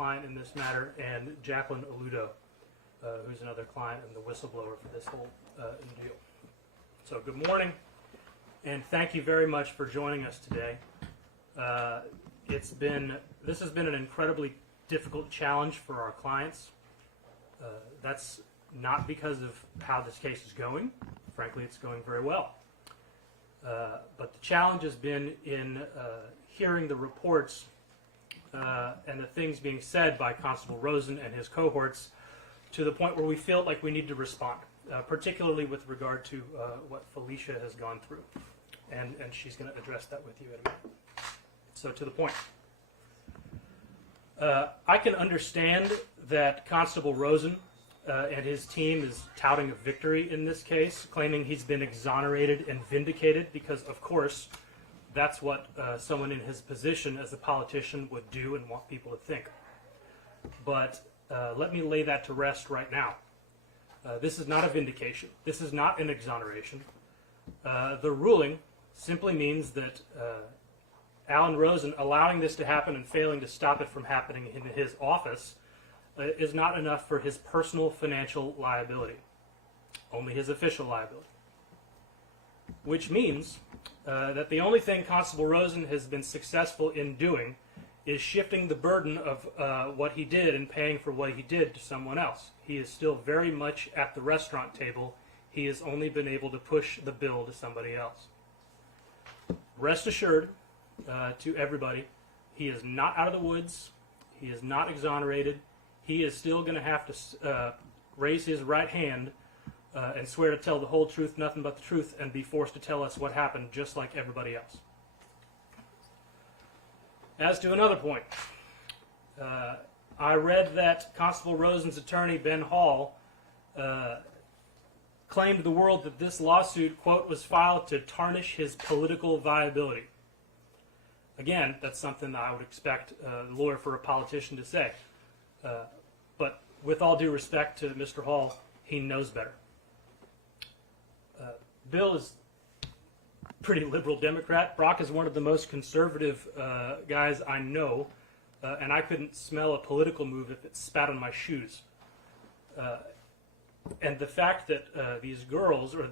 client in this matter, and Jacqueline Aludo, who's another client and the whistleblower for this whole deal. So good morning, and thank you very much for joining us today. This has been an incredibly difficult challenge for our clients. That's not because of how this case is going. Frankly, it's going very well. But the challenge has been in hearing the reports and the things being said by Constable Rosen and his cohorts to the point where we feel like we need to respond, particularly with regard to what Felicia has gone through. And she's going to address that with you in a minute. So to the point. I can understand that Constable Rosen and his team is touting a victory in this case, claiming he's been exonerated and vindicated because, of course, that's what someone in his position as a politician would do and want people to think. But let me lay that to rest right now. This is not a vindication. This is not an exoneration. The ruling simply means that Alan Rosen allowing this to happen and failing to stop it from happening in his office is not enough for his personal financial liability, only his official liability. Which means that the only thing Constable Rosen has been successful in doing is shifting the burden of what he did and paying for what he did to someone else. He is still very much at the restaurant table. He has only been able to push the bill to somebody else. Rest assured, to everybody, he is not out of the woods. He is not exonerated. He is still going to have to raise his right hand and swear to tell the whole truth, nothing but the truth, and be forced to tell us what happened, just like everybody else. As to another point, I read that Constable Rosen's attorney, Ben Hall, claimed to the world that this lawsuit, quote, was filed to tarnish his political viability. Again, that's something that I would expect a lawyer for a politician to say. But with all due respect to Mr. Hall, he knows better. Bill is a pretty liberal Democrat. Brock is one of the most conservative guys I know, and I couldn't smell a political move if it spat on my shoes. And the fact that these girls, or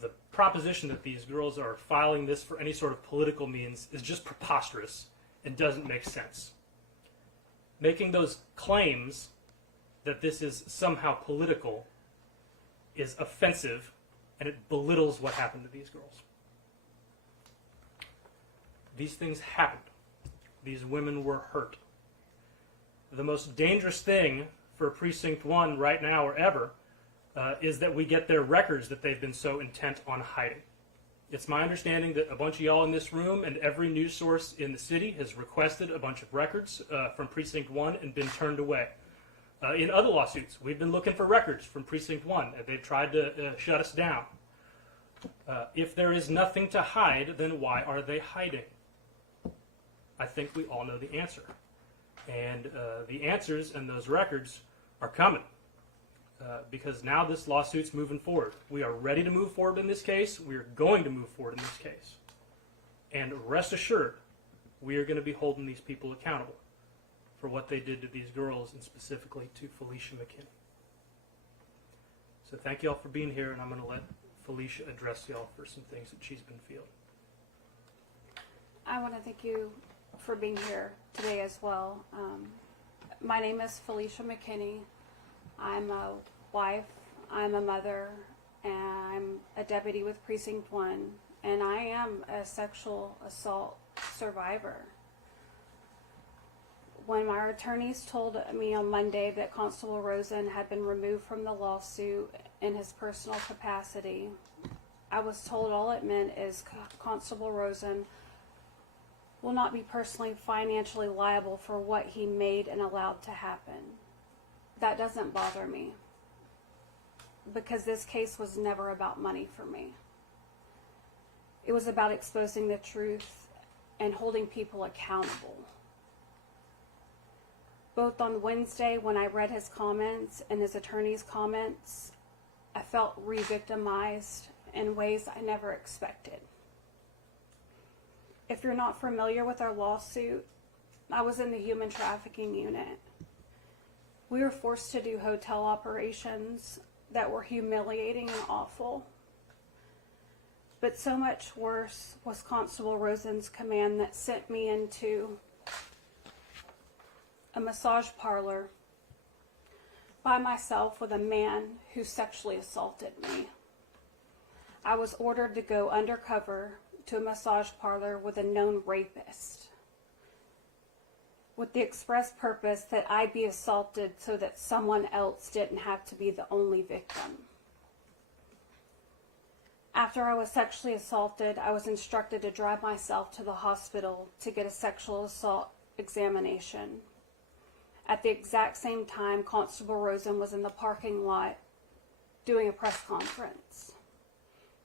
the proposition that these girls are filing this for any sort of political means is just preposterous and doesn't make sense. Making those claims that this is somehow political is offensive, and it belittles what happened to these girls. These things happened. These women were hurt. The most dangerous thing for Precinct 1 right now or ever is that we get their records that they've been so intent on hiding. It's my understanding that a bunch of y'all in this room and every news source in the city has requested a bunch of records from Precinct 1 and been turned away. In other lawsuits, we've been looking for records from Precinct 1, and they've tried to shut us down. If there is nothing to hide, then why are they hiding? I think we all know the answer. And the answers and those records are coming. Because now this lawsuit's moving forward. We are ready to move forward in this case. We are going to move forward in this case. And rest assured, we are going to be holding these people accountable for what they did to these girls, and specifically to Felicia McKinney. So thank you all for being here, and I'm going to let Felicia address y'all for some things that she's been feeling. I want to thank you for being here today as well. My name is Felicia McKinney. I'm a wife, I'm a mother, and I'm a deputy with Precinct 1, and I am a sexual assault survivor. When my attorneys told me on Monday that Constable Rosen had been removed from the lawsuit in his personal capacity, I was told all it meant is Constable Rosen will not be personally financially liable for what he made and allowed to happen. That doesn't bother me, because this case was never about money for me. It was about exposing the truth and holding people accountable. Both on Wednesday, when I read his comments and his attorney's comments, I felt re-victimized in ways I never expected. If you're not familiar with our lawsuit, I was in the human trafficking unit. We were forced to do hotel operations that were humiliating and awful. But so much worse was Constable Rosen's command that sent me into a massage parlor by myself with a man who sexually assaulted me. I was ordered to go undercover to a massage parlor with a known rapist, with the express purpose that I be assaulted so that someone else didn't have to be the only victim. After I was sexually assaulted, I was instructed to drive myself to the hospital to get a sexual assault examination. At the exact same time, Constable Rosen was in the parking lot doing a press conference.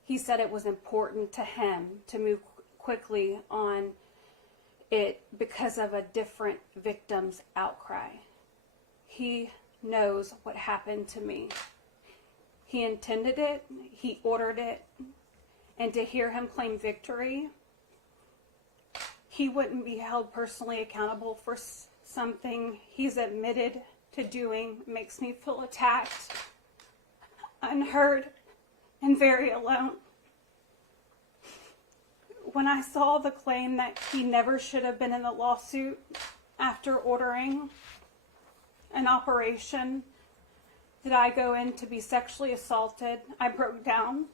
He said it was important to him to move quickly on it because of a different victim's outcry. He knows what happened to me. He intended it, he ordered it, and to hear him claim victory, he wouldn't be held personally accountable for something he's admitted to doing makes me feel attacked, unheard, and very alone. When I saw the claim that he never should have been in the lawsuit after ordering an operation that I go in to be sexually assaulted, I broke down.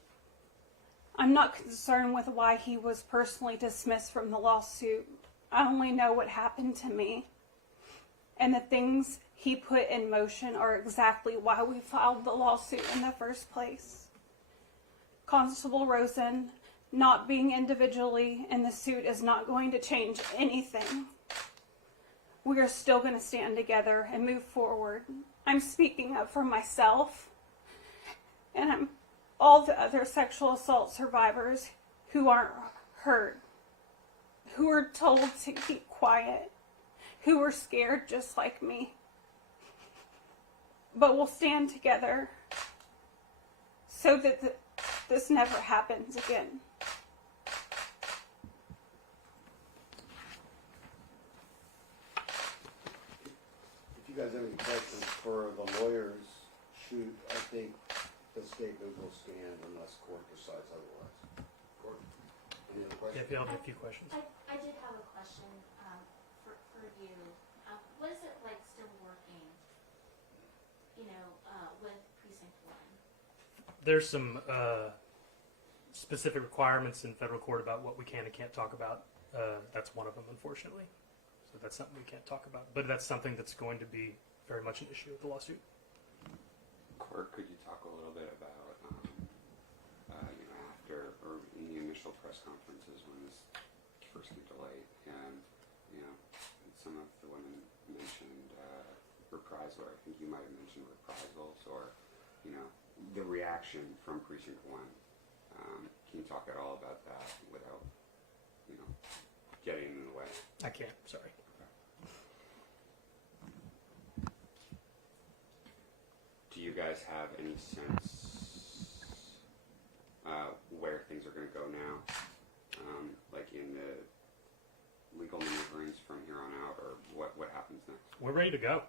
I'm not concerned with why he was personally dismissed from the lawsuit. I only know what happened to me. And the things he put in motion are exactly why we filed the lawsuit in the first place. Constable Rosen not being individually in the suit is not going to change anything. We are still going to stand together and move forward. I'm speaking up for myself and all the other sexual assault survivors who aren't heard, who are told to keep quiet, who are scared just like me. But we'll stand together so that this never happens again. If you guys have any questions for the lawyers, shoot, I think the statement will stand unless court decides otherwise. Court, any other questions? If you have a few questions. I did have a question for you. What is it like still working, with Precinct 1? There's some specific requirements in federal court about what we can and can't talk about. That's one of them, unfortunately. So that's something we can't talk about. But that's something that's going to be very much an issue with the lawsuit. Court, could you talk a little bit about, after or in the initial press conferences when this first got delayed, and some of the women mentioned reprisal, or I think you might have mentioned reprisals, or the reaction from Precinct 1. Can you talk at all about that without getting in the way? I can't, sorry. Do you guys have any sense where things are going to go now? Like in the legal maneuverings from here on out, or what happens next? We're ready to go.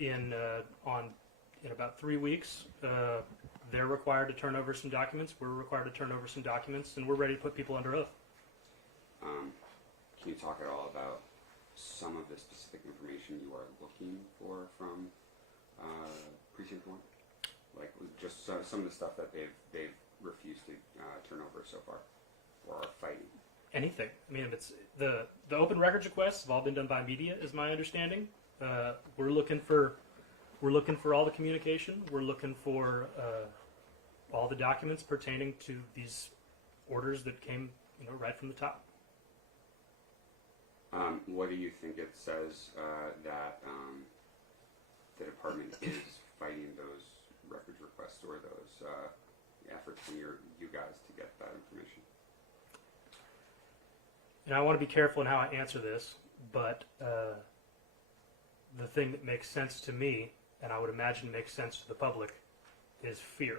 In about 3 weeks, they're required to turn over some documents. We're required to turn over some documents, and we're ready to put people under oath. Can you talk at all about some of the specific information you are looking for from Precinct 1? Like just some of the stuff that they've refused to turn over so far, or are fighting? Anything. I mean, it's the open records requests have all been done by media, is my understanding. We're looking for all the communication. We're looking for all the documents pertaining to these orders that came, right from the top. What do you think it says that the department is fighting those records requests or those efforts from you guys to get that information? And I want to be careful in how I answer this, but the thing that makes sense to me, and I would imagine makes sense to the public, is fear.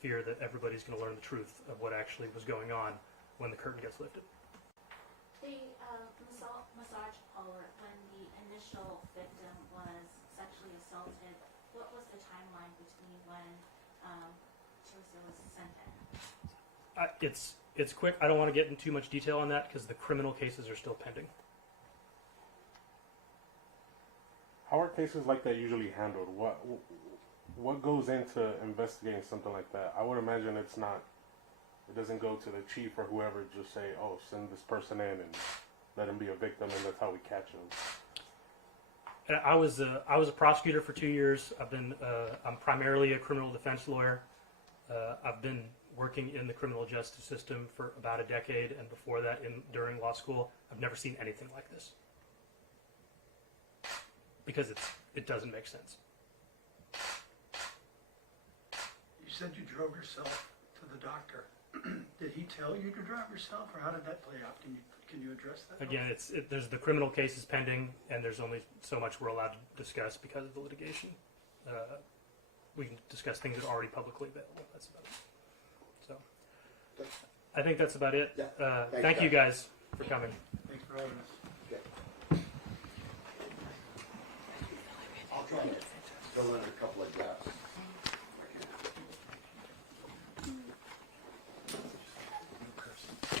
Fear that everybody's going to learn the truth of what actually was going on when the curtain gets lifted. The massage parlor, when the initial victim assaulted, what was the timeline between when Teresa was sentenced? It's quick. I don't want to get into too much detail on that because the criminal cases are still pending. How are cases like that usually handled? What goes into investigating something like that? I would imagine it doesn't go to the chief or whoever. Just say, oh, send this person in and let him be a victim, and that's how we catch him. And I was a prosecutor for 2 years. I'm primarily a criminal defense lawyer. I've been working in the criminal justice system for about a decade, and before that, during law school, I've never seen anything like this because it doesn't make sense. You said you drove yourself to the doctor. Did he tell you to drive yourself, or how did that play out? Can you address that? Again, there's the criminal cases pending, and there's only so much we're allowed to discuss because of the litigation. We can discuss things that are already publicly available. That's about it. So, I think that's about it. Yeah. Thank you guys for coming. Thanks for having us. Okay. I'll try to fill in a couple